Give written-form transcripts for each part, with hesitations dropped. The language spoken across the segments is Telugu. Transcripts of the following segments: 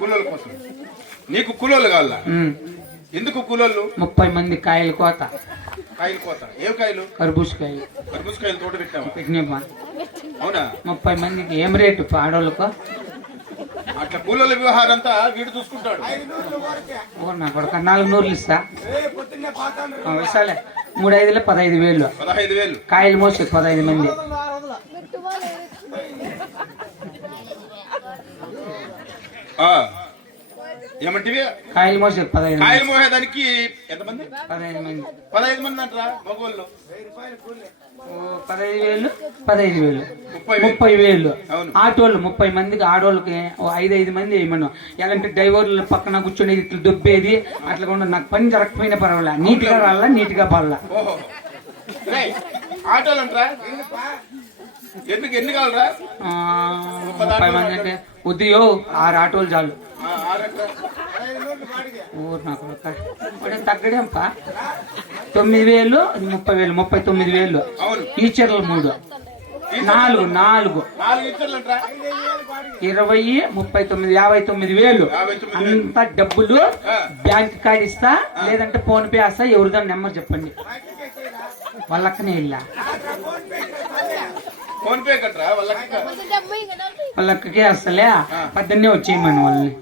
కూలోళ్ళ కోసం. నీకు కూలోళ్ళు కావాలా? ఎందుకు కూలోళ్ళు? 30 మంది కాయలు కోత. కాయలు కోత? ఏం కాయలు? కర్బూజకాయలు. కర్బూజకాయలు తోట పెట్టావా? పెట్టినమ్మా. అవునా? 30 మందికి ఏం రేటు ఆడోళ్ళకు? అట్లా కూలోళ్ళ వ్యవహారం అంతా వీడు చూసుకుంటాడు. నా కొడుకు 400 ఇస్తా. ఇస్తాలే. 3 5 15,000. 15,000 కాయలు మోసే 15 మంది. ఏమంటివి? కాయలు మోసే 15. కాయలు మోసేదానికి ఎంతమంది? 15 మంది. 15 మంది అంటారా మగవాళ్ళు? 15,000 15,000 30,000. ఆటోళ్ళు 30 మందికి. ఆడోళ్ళకి 5 మంది వేయమను. ఎలాంటి డ్రైవర్లు పక్కన కూర్చొని ఇట్లా దొబ్బేది అట్లా కూడా నాకు పని జరగకపోయినా పర్వాలే, నీట్ గా రాలా, నీట్ గా పడాలా. ఆటోలు అంటారా? ఎందుకు ఎన్ని కావాలరా? 30 మంది అంటే ఉదయం 6 ఆటోలు చాలు. ఊరు నాకు తగ్గడేంపా. 9,000 30,000 39,000. టీచర్లు 3 4 20 39,000 అంతా డబ్బులు బ్యాంక్ కార్డు ఇస్తా, లేదంటే ఫోన్ పే వేస్తా. ఎవరిదో నెంబర్ చెప్పండి. వాళ్ళక్కనే వెళ్ళా. Phone pay కట్టరా? వాళ్ళక్కకే వస్తలే. పద్దన్నే వచ్చేయమని వాళ్ళని.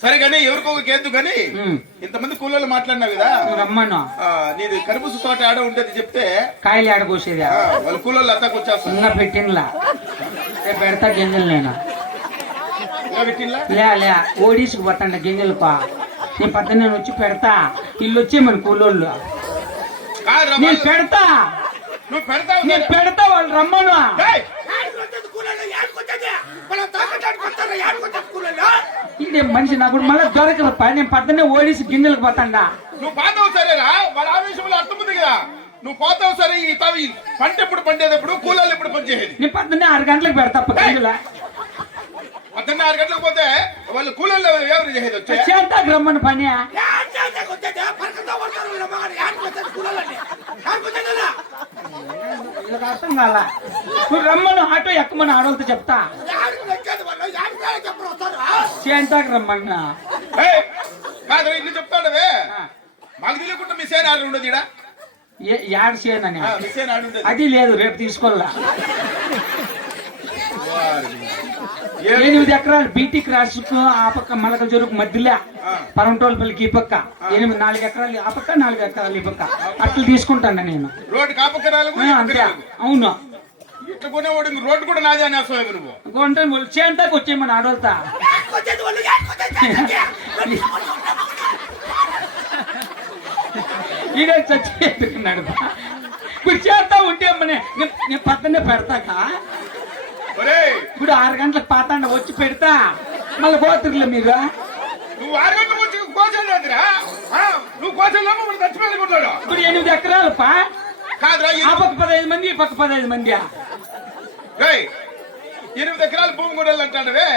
సరే కానీ ఎవరికో కేద్దు కానీ ఇంతమంది కూలోళ్ళు మాట్లాడినావు కదా, రమ్మను. నీది కర్బూజ తోట ఆడ ఉండేది చెప్తే కాయలు ఆడకోసేది వాళ్ళ కూలోళ్ళు అత్తాకు వచ్చేస్తా. ఇంకా పెట్టినలా పెడతా గింజలు. నేను లే ఓడీసుకు పట్టండి గింజలకు. నేను పద్దెనే వచ్చి పెడతా. ఇల్లు వచ్చేయమని కూలోళ్ళు. నేను పెడతా. నువ్వు పెడతావు? నేను పెడతా. వాళ్ళు రమ్మను. ఇదే మనిషి నాకు మళ్ళీ దొరకదు. నేను పద్దనే ఓడేసి గింజలకు పోతాండా. నువ్వు పోతావు సరేరా, వాళ్ళ ఆవేశంలో అర్థముంది కదా. నువ్వు పోతావు సరే. ఈ పంట ఎప్పుడు పండేటప్పుడు కూలోళ్ళు ఎప్పుడు పనిచేసేది? నేను పద్దనే 6 గంటలకు పెడతా. గింజల పద్దెన్న 6 గంటలకు పోతే వాళ్ళు కూలోళ్ళు ఎవరు చేసేది? వచ్చే చేస్తాకు రమ్మని పని. అర్థం కాల. నువ్వు రమ్మను. ఆటో ఎక్కమని ఆడోళ్ళతో చెప్తా. చేంతాకు రమ్మన్నా. కాదు ఇల్లు చెప్తాడవే. మాకు తెలియకుండా మీ సేన ఆడు ఉండదు. యాడ్ చేయనని అది లేదు. రేపు తీసుకోవాలా. 8 ఎకరాలు బీటీ క్రాస్ ఆ పక్క మలక చెరుకు మధ్యలో పరంటోల్పల్లికి ఈ పక్క 4 ఎకరాలు ఆ పక్క 4 ఎకరాలు ఈ పక్క అట్లా తీసుకుంటాను నేను. రోడ్డు కాపక్క అంతే. అవును. ఇట్లా కొనేవాడు రోడ్డు కూడా నాదే అని అసలు నువ్వు కొంటే చేంతాకు వచ్చేయమని ఆడోళ్తా. ఈడే చచ్చిపోతున్నాడు. ఇప్పుడు చేస్తా ఉంటే నేను పక్కనే పెడతాక. ఇప్పుడు 6 గంటలకు పాతాండ వచ్చి పెడతా. మళ్ళీ పోతుర్లే మీరు. నువ్వు 6 గంటలకు వచ్చి కోసేదిరా? నువ్వు కోసేలో చచ్చిపోతున్నాడు. ఇప్పుడు 8 ఎకరాలు పా. కాదురా, ఆ పక్క 15 మంది, ఈ పక్క 15 మంది. 8 ఎకరాల భూమి కొనాలి అంటాడవే.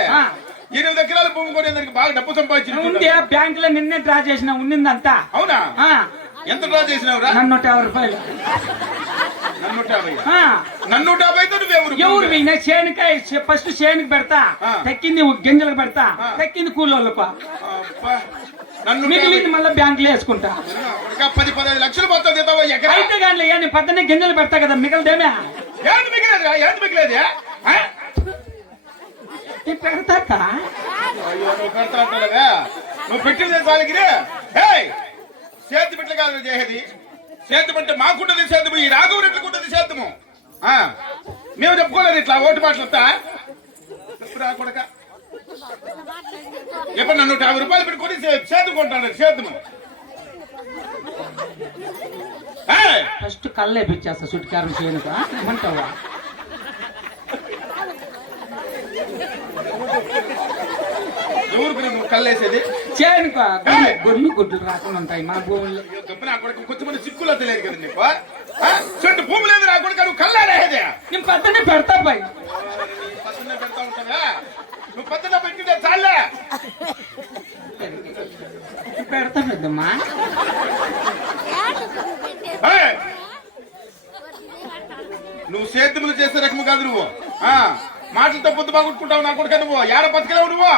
8 ఎకరాల భూమి కొనేదానికి బాగా డబ్బు సంపాదించింది. ఉంది బ్యాంక్ లో నిన్నే డ్రా చేసిన ఉన్నిందంతా. అవునా? ఎంత డ్రా చేసినావురా? 150 రూపాయలు. 150 ఎవరు పోయినా చేనుకాయ ఫస్ట్ చేనుకి పెడతా. తెక్కింది గింజలకు పెడతా. తెక్కింది కూలోళ్ళకు. మిగిలింది మళ్ళీ బ్యాంకులో వేసుకుంటా. 10-15 లక్షలు పోతుంది అయితే కానీ నేను పద్దనే గింజలు పెడతా కదా. మిగలదేమే మిగిలేదు పెడతా. నువ్వు పెట్టింది వాళ్ళకి సేద్యం బిడ్డలు కాదు చేసేది. సేద్యం అంటే మాకుంటది సేద్యము. ఈ రాఘవ రెట్లకుంటది సేద్యము. మేము చెప్పుకోలేదు ఇట్లా ఓటు మాటలంతా. రాకూడక ఎప్పుడు 150 రూపాయలు పెట్టుకొని సేద్యం కొంటాడు. సేద్యము ఫస్ట్ కళ్ళే పెట్టేస్తా. చుట్టుకారం చేయనుక ఏమంటావా? ఎవరికి నువ్వు కళ్ళేసేది? చేయనుక గొర్రెలు గుడ్లు రాకుండా ఉంటాయి మన భూముల్లో. కొంతమంది సిక్కులు తెలియదు కదా నీకు. చెట్టు భూమి లేదు రాకుండా నువ్వు కళ్ళేదే. నేను పద్దనే పెడతా పై. పద్దనే పెడతా ఉంటావా? నువ్వు పద్దన పెట్టింటే చాలే. పెడతా పెద్దమ్మా. నువ్వు సేద్యములు చేసే రకము కాదు. నువ్వు మాటలతో పొద్దు బాగుంటుకుంటావు. నా కొడుక నువ్వు ఏడ బతికలేవు. నువ్వు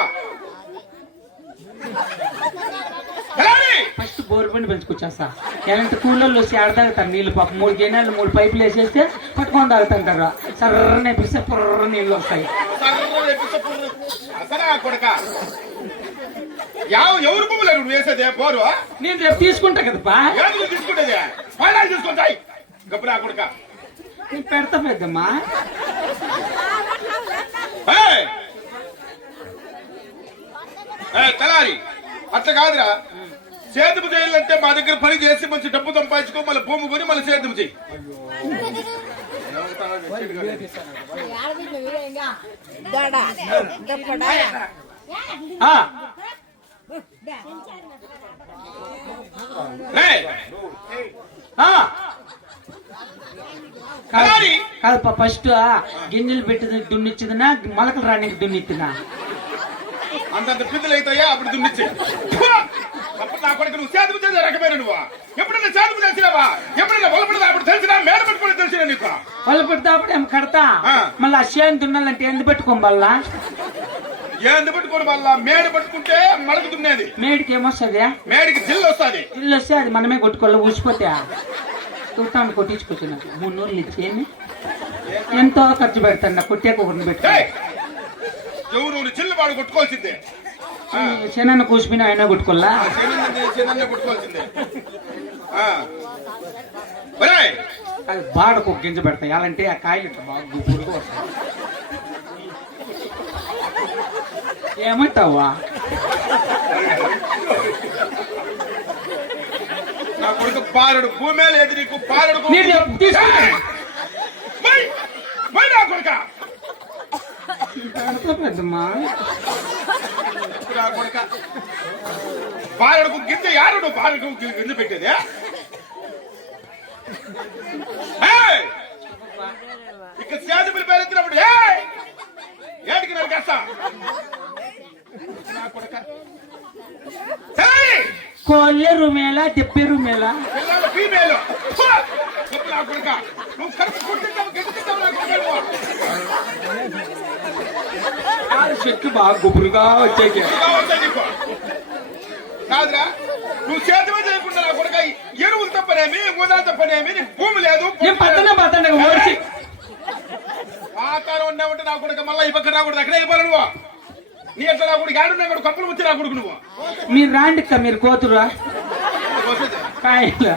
బండి పెంచుకొచ్చేస్తా. ఎలాంటి కూలర్లు వచ్చి ఆడతాగుతారు నీళ్ళు, పాపం 3 గిన్నెలు 3 పైపులు వేసేస్తే పట్టుకొని తాగుతుంటారు. సర్రని పిస్తే పుర్ర నీళ్ళు వస్తాయి. ఎవరు భూములు నువ్వు వేసేదే పోరు? నేను రేపు తీసుకుంటా కదపా. తీసుకుంటేది ఫైనాలు తీసుకుంటాయి గబ్బురా కొడుక. నీకు పెడతా పెద్దమ్మా. తలారి అట్లా కాదురా. సేద్యం చేయాలంటే మా దగ్గర పని చేసి మంచి డబ్బు సంపాదించుకో, మళ్ళీ భూమి కొని మళ్ళీ సేద్యం చేయి. కాదు ఫస్ట్ గింజలు పెట్టి దున్నిచ్చిదినా, మొలకలు రానికి దున్నిచ్చినా? అంతంత పిల్లలు అవుతాయా అప్పుడు దున్నిచ్చే. అప్పుడు నా కొడుకు నువ్వు సేద్యం చేసే రకమైన నువ్వు ఎప్పుడైనా సేద్యం చేసినావా? ఎప్పుడైనా పొలపడదా అప్పుడు తెలిసినా, మేడ పెట్టుకుని తెలిసినా నీకు? పొలపడితే అప్పుడు ఏం కడతా, మళ్ళీ ఆ చేను దున్నాలంటే ఎందు పెట్టుకోవాలా? ఏంది పెట్టుకోవడం వల్ల? మేడ పట్టుకుంటే మడకు దున్నేది. మేడికి ఏమొస్తుంది? మేడికి జిల్లు వస్తుంది. జిల్లు వస్తే అది మనమే కొట్టుకోవాలి. ఊసిపోతే చుట్టాన్ని కొట్టించుకొచ్చిన 300 ఇచ్చేమి ఎంతో ఖర్చు పెడతాను. కొట్టే ఒకరిని పెట్టుకో. ఎవరు చిల్లు వాడు కొట్టుకోవాల్సిందే. శనాన్ని కూసిపోయిన ఆయన కొట్టుకోవాలా? కొట్టుకోవాల్సిందే. అది బాడకు ఒక గింజ పెడతాయి. అలాంటి ఆ కాయలు ఇట్లా బాగా గుప్పుడుగా వస్తాయి. ఏమంటావా? నా కొడుకు పారడు భూమే లేదు నీకు. పారడు నా కొడుక పెద్దమ్మా. నా కొడుక పారడుకు గింజ యారు? పారడుకు గింజ పెట్టేది ఇక్కడ సేద్యములు పేరెత్తినప్పుడు ఏటికి నాకు కష్టా. నా కొడుక కొల్లేరు మేళ తెప్పేరు మేళ పిల్లలు ఫీమేలు. నా కొడుక నువ్వు కరెక్ట్ కొట్టిస్తావు గెలుస్తావు. నా కొడుకు చెట్లు బాగా గుబురుగా వచ్చాయి. కాదురా నువ్వు సేద్యమే చేయకుండా నా కొడుక ఎరువులు తప్పనేమి, గోదాలు తప్పనేమి, నీకు భూమి లేదు. ఆకారం ఉన్నావంటే నా కొడుక మళ్ళీ ఈ పక్క రాకూడదు. అక్కడే అయిపోయాను నువ్వు. నీ ఎట్లా నా కొడుకు ఆడున్నా కూడా కప్పులు వచ్చి నా కొడుకు నువ్వు. మీరు రాండి మీరు కోతురా కాయలు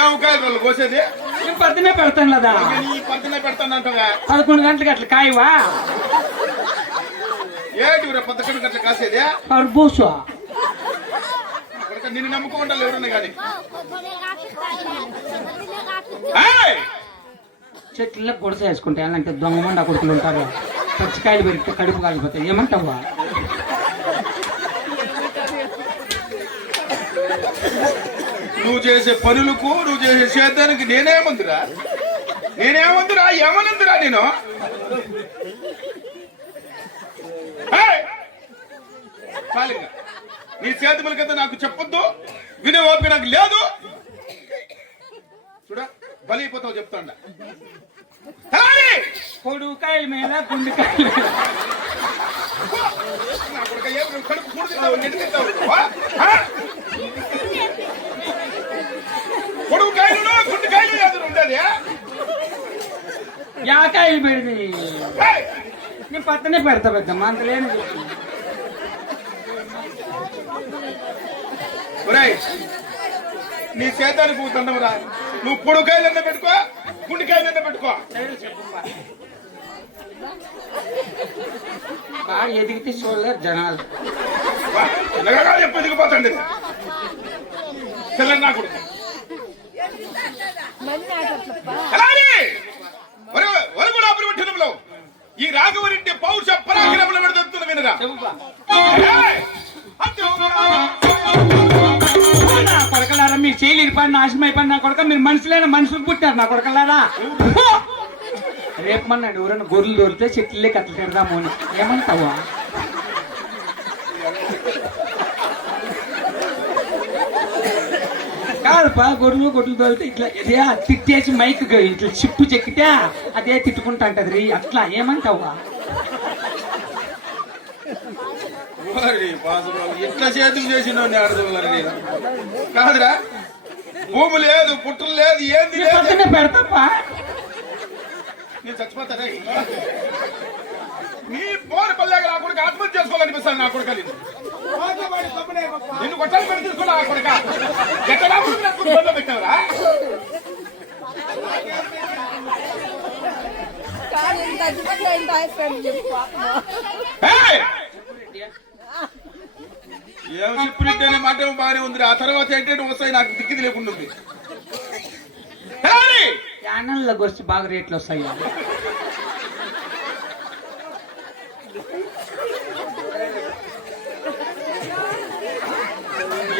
ఏం కాయలు కోసేది? నేను పద్దనే పెడతాను కదా. నీ పద్దనే పెడతాను అంటగా 11 గంటలకి అట్లా కాయవా? ఏంటి 11 గంటలు కాసేది? కర్బూసా నిన్ను నమ్ముకుంటారు ఎవరన్నా కానీ. చెట్లలో గుడస వేసుకుంటాయి. అలాంటి దొంగమండ కొడుకులు ఉంటారు. పచ్చికాయలు పెరిగితే కడుపు కాలిపోతాయి. ఏమంటావా? నువ్వు చేసే పనులకు, నువ్వు చేసే సేద్యానికి నేనేమందిరా? ఏమనందిరా నేను? చాలింగా నీ సేద్యముల కదా నాకు చెప్పొద్దు. వినే ఓపిక నాకు లేదు. చూడ బలిపోతావు చెప్తాండా. కొడుకాయల మీద గుండెకాయల కొడుకాయలు గుండెకాయలు ఎదురు ఉండేది. యాకాయలు పెడితే నేను పక్కనే పెడతా పెద్దమ్మా. అంత లేని నీ సేతానికి కూతుండవురా. నువ్వు పొడుకాయలన్నా పెట్టుకో, గుండెకాయలన్నా పెట్టుకో. బాగా ఎదిగితే చూడలేరు జనాలు. చెప్పు ఎదిగిపోతండి తెల్లని నా కొడుకు. వరుగుడాపురం ఈ రాఘవరెడ్డి పౌరుష పరాక్రమణ పెడుతున్న వినరా? కొడకలారా మీరు చేయలేని పని నాశనం అయిపోయి నా కొడక. మీరు మనుషులైనా మనుషులు పుట్టారు నా కొడకలారా. రేపు మన్నాడు ఎవరైనా గొర్రెలు దొరికితే చెట్లే కట్టలు తిడదాము అని. ఏమంటావా? కాదుపా గొర్రెలు దొరికితే ఇట్లా ఇదే తిట్టేసి మైక్ ఇట్లా చిప్పు చెక్కితే అదే తిట్టుకుంటా అంటది. అట్లా ఏమంటావా? ఓరి పాసుబాబు, ఇట్లా చేతులు చేసిన ఆడదోళ్ళని కాదురా. భూమి లేదు, పుట్టులు లేదు, ఏంది లేదు. పొద్దున్నే పెడతాపా. నేను చచ్చిపోతానే. నీ పోరు పల్లెగా నా కొడుకు ఆత్మహత్య చేసుకోవాలనిపిస్తాను. నా కొడుకు నిన్ను కొట్టాలి పెట్టి తీసుకున్నా. నా కొడుక ఎక్కడ పెట్టావరా? ఏం చెప్పినట్టు అనే మాట బాగానే ఉంది. ఆ తర్వాత ఏంటంటే వస్తాయి, నాకు దిక్కిది లేకుండా ఉంది. యానల్లోకి వచ్చి బాగా రేట్లు వస్తాయి.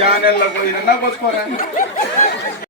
యానెల్లో పోయినా పోసుకోరా.